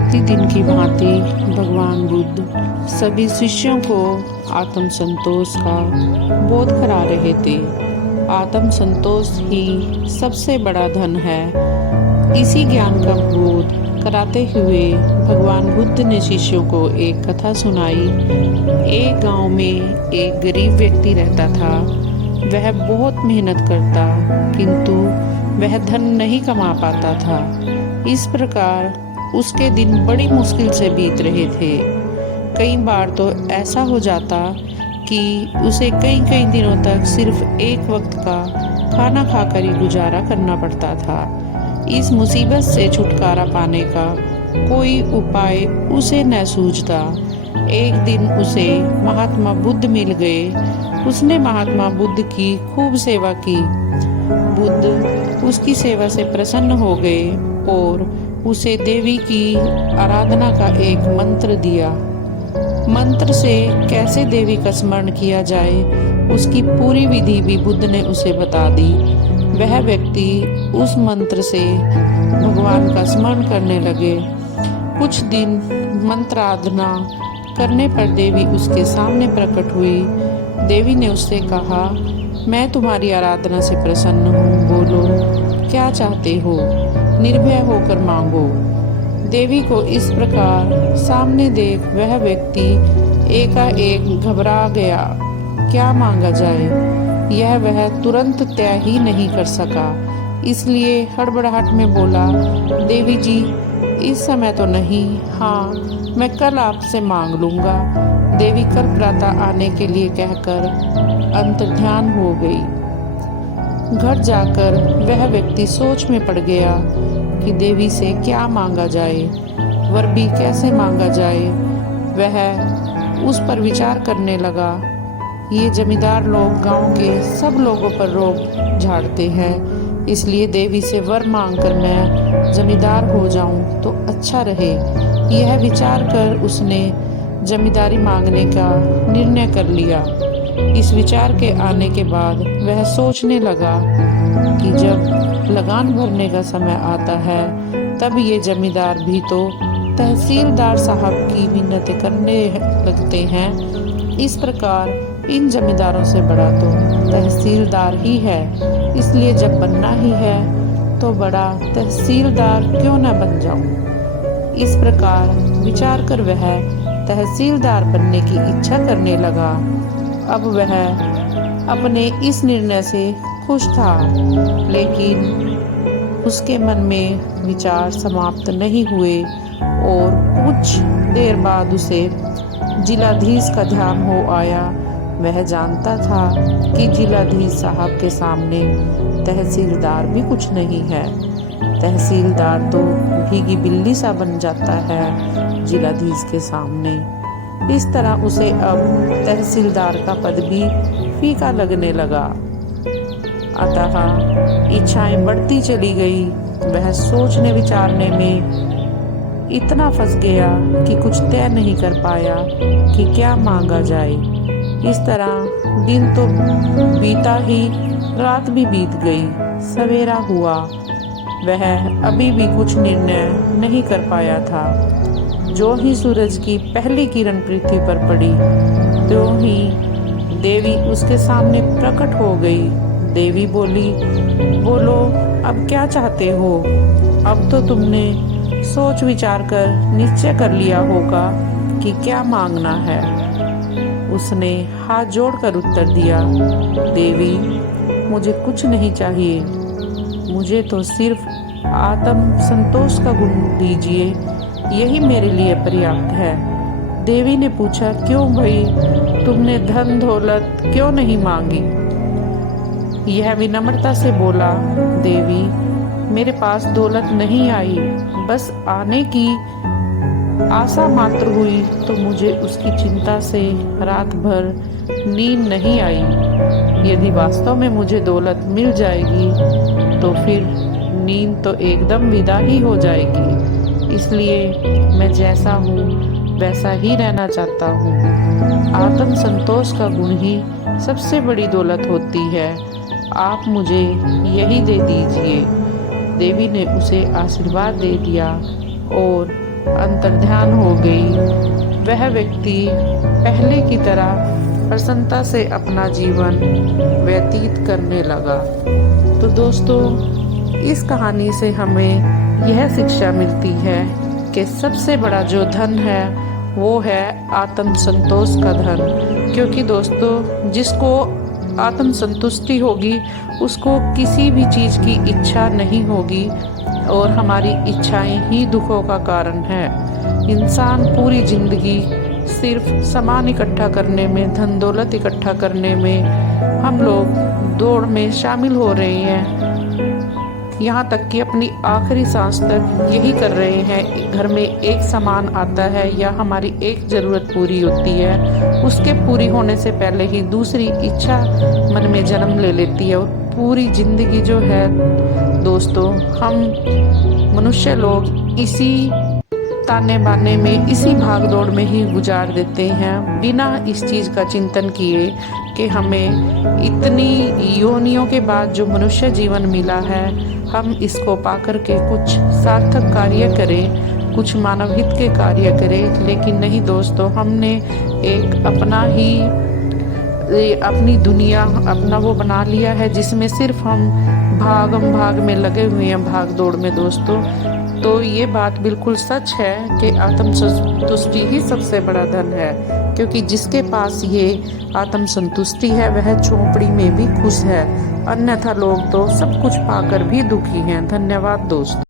प्रतिदिन की भांति भगवान बुद्ध सभी शिष्यों को आत्म संतोष का बोध करा रहे थे। आत्म संतोष ही सबसे बड़ा धन है। इसी ज्ञान का बोध कराते हुए भगवान बुद्ध ने शिष्यों को एक कथा सुनाई। एक गांव में एक गरीब व्यक्ति रहता था। वह बहुत मेहनत करता, किंतु वह धन नहीं कमा पाता था। इस प्रकार उसके दिन बड़ी मुश्किल से बीत रहे थे। कई बार तो ऐसा हो जाता कि उसे कई कई दिनों तक सिर्फ एक वक्त का खाना खाकर ही गुजारा करना पड़ता था। इस मुसीबत से छुटकारा पाने का कोई उपाय उसे न सूझता। एक दिन उसे महात्मा बुद्ध मिल गए। उसने महात्मा बुद्ध की खूब सेवा की। बुद्ध उसकी सेवा से प्रसन्न हो गए और उसे देवी की आराधना का एक मंत्र दिया। मंत्र से कैसे देवी का स्मरण किया जाए, उसकी पूरी विधि भी बुद्ध ने उसे बता दी। वह व्यक्ति उस मंत्र से भगवान का स्मरण करने लगे। कुछ दिन मंत्राराधना करने पर देवी उसके सामने प्रकट हुई। देवी ने उससे कहा, मैं तुम्हारी आराधना से प्रसन्न हूँ, बोलो क्या चाहते हो, निर्भय होकर मांगो। देवी को इस प्रकार सामने देख वह व्यक्ति एकाएक घबरा गया। क्या मांगा जाए यह वह तुरंत तय ही नहीं कर सका। इसलिए हड़बड़ाहट में बोला, देवी जी इस समय तो नहीं, हाँ मैं कल आपसे मांग लूंगा। देवी कल प्रातः आने के लिए कहकर अंतर्ध्यान हो गई। घर जाकर वह व्यक्ति सोच में पड़ गया कि देवी से क्या मांगा जाए, वर भी कैसे मांगा जाए। वह उस पर विचार करने लगा। ये जमींदार लोग गांव के सब लोगों पर रोब झाड़ते हैं, इसलिए देवी से वर मांगकर मैं जमींदार हो जाऊं तो अच्छा रहे। यह विचार कर उसने जमींदारी मांगने का निर्णय कर लिया। इस विचार के आने के बाद वह सोचने लगा कि जब लगान भरने का समय आता है तब ये जमींदार भी तो तहसीलदार साहब की मिन्नतें करने लगते हैं। इस प्रकार इन जमींदारों से बड़ा तो तहसीलदार ही है, इसलिए जब बनना ही है तो बड़ा तहसीलदार क्यों न बन जाऊं। इस प्रकार विचार कर वह तहसीलदार बनने की इच्छा करने लगा। अब वह अपने इस निर्णय से खुश था, लेकिन उसके मन में विचार समाप्त नहीं हुए और कुछ देर बाद उसे जिलाधीश का ध्यान हो आया। वह जानता था कि जिलाधीश साहब के सामने तहसीलदार भी कुछ नहीं है। तहसीलदार तो भीगी बिल्ली सा बन जाता है जिलाधीश के सामने। इस तरह उसे अब तहसीलदार का पद भी फीका लगने लगा। अतः इच्छाएं बढ़ती चली गई। वह सोचने विचारने में इतना फंस गया कि कुछ तय नहीं कर पाया कि क्या मांगा जाए। इस तरह दिन तो बीता ही, रात भी बीत गई, सवेरा हुआ। वह अभी भी कुछ निर्णय नहीं कर पाया था। जो ही सूरज की पहली किरण पृथ्वी पर पड़ी, त्यों ही देवी उसके सामने प्रकट हो गई। देवी बोली, बोलो अब क्या चाहते हो। अब तो तुमने सोच विचार कर निश्चय कर लिया होगा कि क्या मांगना है। उसने हाथ जोड़कर उत्तर दिया, देवी मुझे कुछ नहीं चाहिए, मुझे तो सिर्फ आत्म संतोष का गुण दीजिए, यही मेरे लिए पर्याप्त है। देवी ने पूछा, क्यों भाई, तुमने धन दौलत क्यों नहीं मांगी। यह विनम्रता से बोला, देवी मेरे पास दौलत नहीं आई, बस आने की आशा मात्र हुई तो मुझे उसकी चिंता से रात भर नींद नहीं आई। यदि वास्तव में मुझे दौलत मिल जाएगी तो फिर नींद तो एकदम विदा ही हो जाएगी। इसलिए मैं जैसा हूँ वैसा ही रहना चाहता हूँ। आत्म संतोष का गुण ही सबसे बड़ी दौलत होती है। आप मुझे यही दे दीजिए। देवी ने उसे आशीर्वाद दे दिया और अंतर्ध्यान हो गई। वह व्यक्ति पहले की तरह प्रसन्नता से अपना जीवन व्यतीत करने लगा। तो दोस्तों, इस कहानी से हमें यह शिक्षा मिलती है कि सबसे बड़ा जो धन है वो है आत्म संतोष का धन। क्योंकि दोस्तों, जिसको आत्म संतुष्टि होगी उसको किसी भी चीज़ की इच्छा नहीं होगी, और हमारी इच्छाएं ही दुखों का कारण है। इंसान पूरी जिंदगी सिर्फ सामान इकट्ठा करने में, धन दौलत इकट्ठा करने में हम लोग दौड़ में शामिल हो रहे हैं। यहाँ तक कि अपनी आखिरी सांस तक यही कर रहे हैं। घर में एक सामान आता है या हमारी एक ज़रूरत पूरी होती है, उसके पूरी होने से पहले ही दूसरी इच्छा मन में जन्म ले लेती है। और पूरी जिंदगी जो है दोस्तों, हम मनुष्य लोग इसी ताने बाने में, इसी भाग दौड़ में ही गुजार देते हैं, बिना इस चीज़ का चिंतन किए कि हमें इतनी योनियों के बाद जो मनुष्य जीवन मिला है, हम इसको पाकर के कुछ सार्थक कार्य करें, कुछ मानव हित के कार्य करें। लेकिन नहीं दोस्तों, हमने एक अपना ही अपनी दुनिया, अपना वो बना लिया है जिसमें सिर्फ हम भाग में लगे हुए हैं, भाग दौड़ में दोस्तों। तो ये बात बिल्कुल सच है कि आत्म संतुष्टि ही सबसे बड़ा धन है। क्योंकि जिसके पास ये आत्म संतुष्टि है वह झोपड़ी में भी खुश है, अन्यथा लोग तो सब कुछ पाकर भी दुखी हैं। धन्यवाद दोस्तों।